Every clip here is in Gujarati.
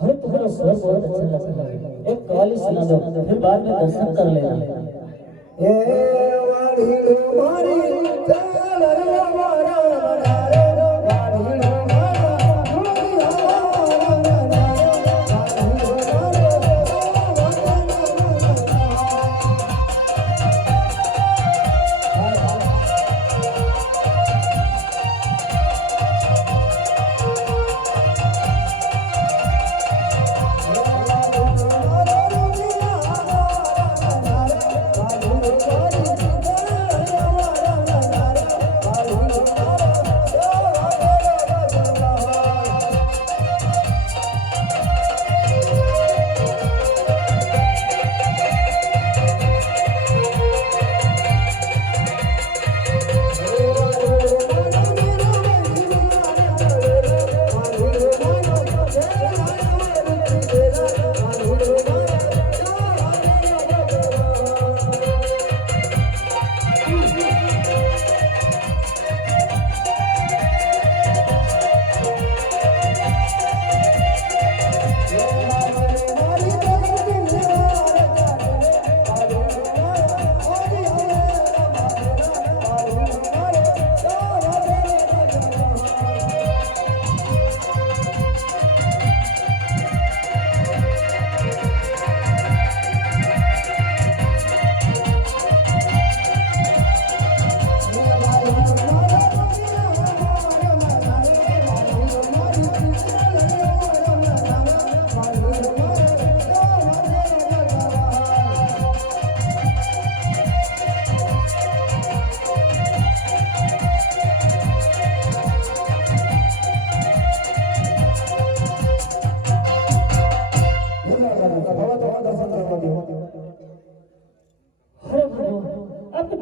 हर तुम्हारा स्वर बहुत अच्छा लगता है एक कवाली सुना दो फिर बाद में दर्शन कर लेना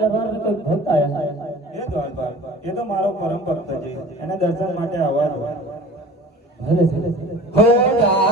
दरबार में कोई भक्त आया है એ દ્વારપાલ એ તો મારો પરમ ભક્ત છે. એને દર્શન માટે આવવા ભલે ભલે. ભલે હો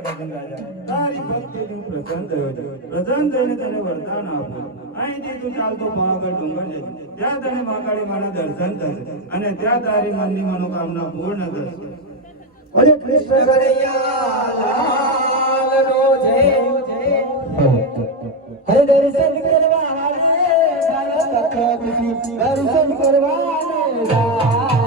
તારી ભક્તિ નું પ્રધાન થયો છે તને વરદાન આપો અહીંથી તું ચાલતો મહાગઢ ડુંગર છે ત્યાં તને મહાકાળી માના દર્શન થશે અને ત્યાં તારી મનની મનોકામના પૂર્ણ થશે અરે કૃષ્ણ કનૈયા લાલ નો જય હરે દર્શન કરવા હારે દર્શન કરવા લાલ